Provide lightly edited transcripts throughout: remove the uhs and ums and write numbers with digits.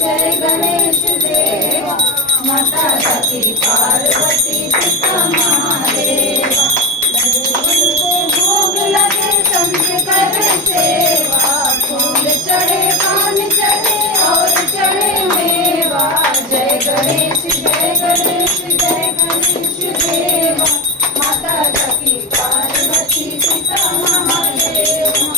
जय गणेश देवा माता सती पार्वती पिता महादेवा भोग लगे संत करे सेवा फूल चढ़े पान चढ़े और चढ़े मेवा जय गणेश देवा माता सती पार्वती पिता महादेवा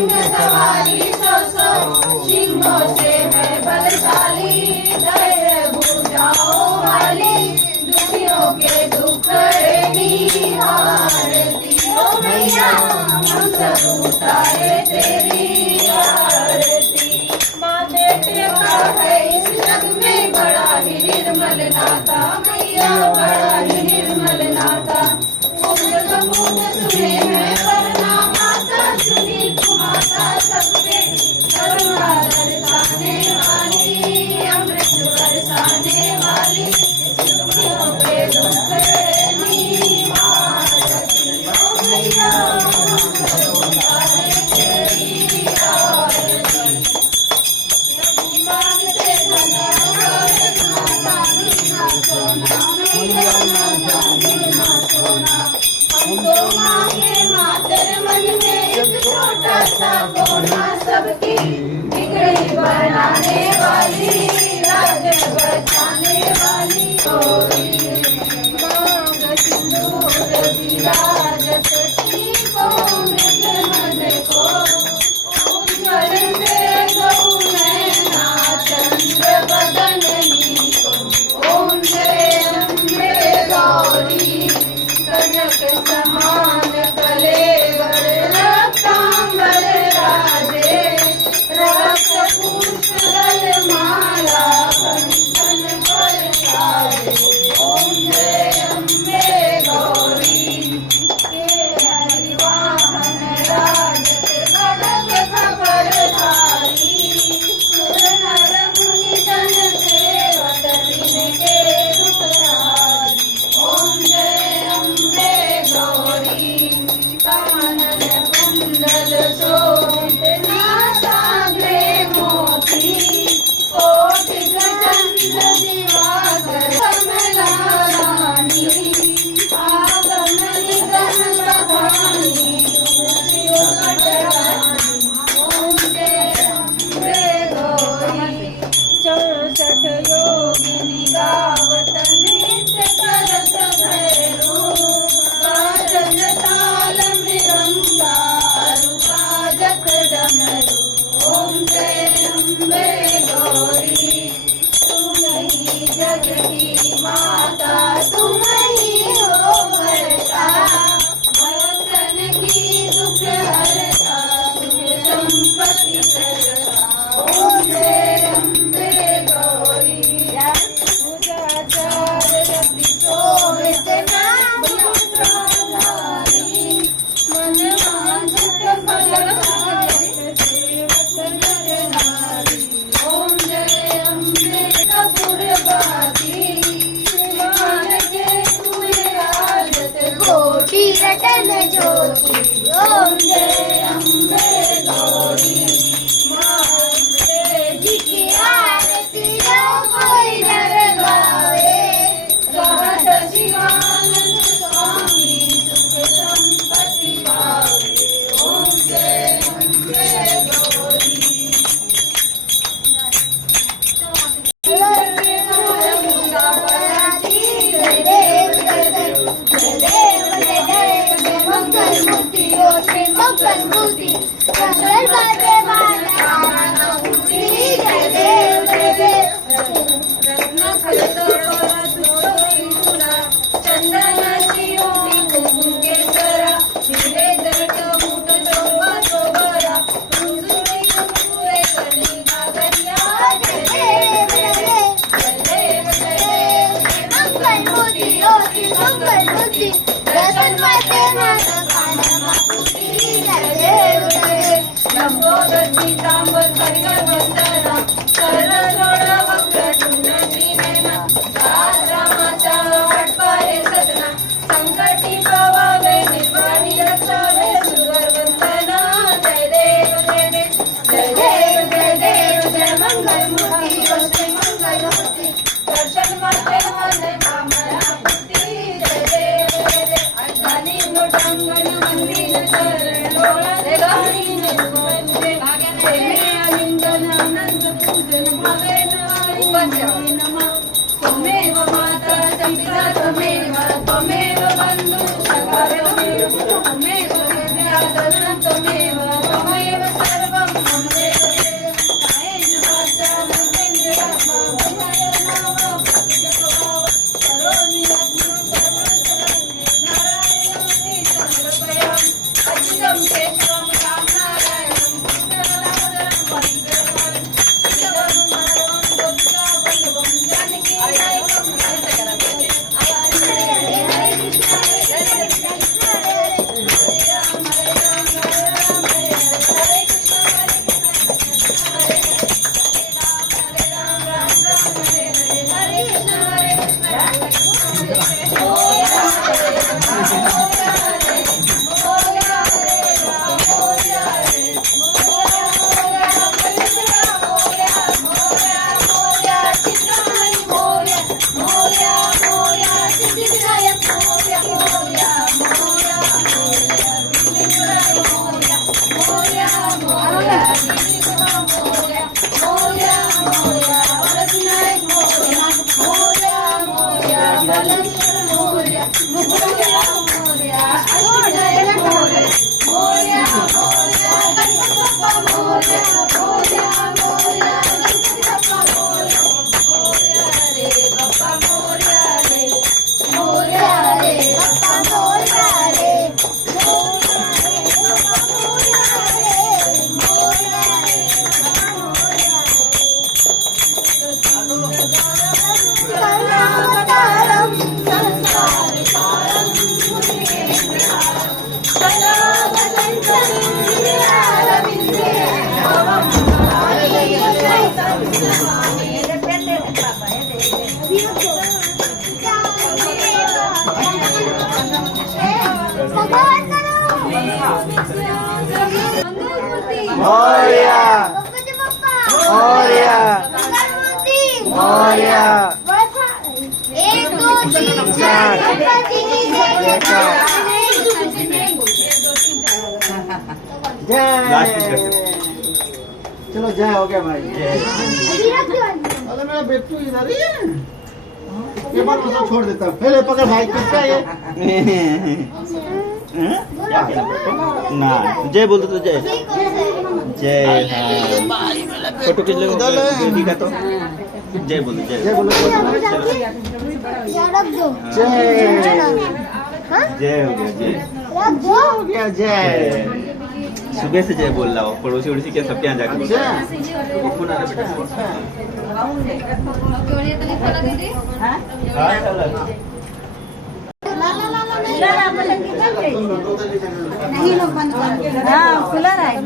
सिंह सवारी सौ सौ सिंहों से है बलशाली धैर्य भुजाओं वाली दुखियों के दुख हरनी आरती ओ मैया हम सब उतारे तेरी आरती माँ बेटे का है इस जग में बड़ा ही निर्मल नाता मैया बड़ा ही निर्मल नाता सुने हैं वरना माता सुनी माता सबके करुणा बरसाने वाली अमृत बरसाने वाली दुखियों के दुख हरनी आरती ओ मैया उतारे तेरी आरती मांगते धन दौलत माता बिना सोना मैया बिना सोना तो मांगे मातर मन में एक छोटा सा कोना सबकी बिगड़ी बनाने वाली राज बचाने वाली गोरी मांग सिंदूर विराजत को मृग मद को उज्ज्वल से गौ नैना चंद्र बदननी को ओम जय अम्बे गौरी कनक समान कलेवर रक्तांबर राजे रक्त पुष्पदल माला कंकण पर साजे ओम जय अम्बे गौरी के हरिवाहन राजत खड्ग खबरधारी सुर नर मुनि जन सेवक तिनके दुखहारी ओम जय अम्बे गौरी कानन कुंडल शोभित नासाग्रे मोती कोटिक चंद्र दिवाकर कमला रानी आगम निगम बखानी तुलसी कटरानी ओम जय अम्बे गौरी 64 योगिनी गावत नृत्य करत भैरू गाजन ताल मृदंगा बाजत डमरू ओम जय अम्बे गौरी तुम ही जग की माता तुम ही हो भरता भक्तन की दुख हरता सुख संपत्ति करता ओम जय अम्बे गौरी कोटि रतन ज्योति ओम जय अम्बे गौरी माँ अम्बे जी की आरती जो कोई नर गावे कहत शिवानंद स्वामी सुख संपत्ति पावे ओम जय अम्बे गौरी मंगल मूर्ति मंगल बाजे वाला मूर्ति जय देव जय देव रत्न खलतोरा तुला चंदनाची ओटी कुंकेसरा हिरे दरट मुठ शोभा शोभरा रुंजुरी कुंकुरे कली कागरिया जय देव जय देव जय देव जय देव मंगल मूर्ति ओटी मंगल मूर्ति रतन माते माता लंबोदर पीतांबर परिगर वंदना सरलोड़ा वक्र टुंडली नैना रामाचा आटपारे सदना संकटी पवावे निर्वाणी रक्षावे सुवर वंदना जय देव जय देव जय देव जय देव जय मंगल मूर्ति जय मंगल मूर्ति दर्शन माते मन कामना पूर्ति जय देव जय देव अटकाली नोटांगण मंदिर सरलोड़ा देवानी त्वमेव माता चंद्रा त्वमेव त्वमेव बन्धु सखा त्वमेव विद्या त्वमेव त्वमेव मंगलमूर्ती मोरया गणपती बाप्पा मोरया मंगलमूर्ती मोरया एक दोन तीन चार गणपती की जय जय चलो जय हो गया भाई जय अरे मेरा बेटू इधर ही है ये बार तो छोड़ देता हूँ पहले पकड़ भाई किसका ये ना जय बोल दो तो जय जय फोटो खींच लो दिखा तो जय बोलो जय जय बोलो जय जय हो गया जय सुबह से जय बोल रहा हूँ पड़ोसी उड़ोसी के सबके यहाँ जाके बोल रहा हूँ। फोन आ रहा है बेटा हाँ, चलो। नहीं लोग बंद कर हाँ खुला रहा है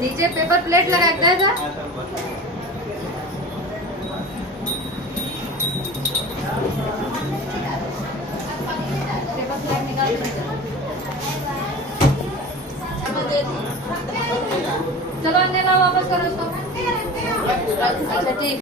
नीचे पेपर प्लेट लगा दे जा चलो अन्य ला वापस करो इसको अच्छा ठीक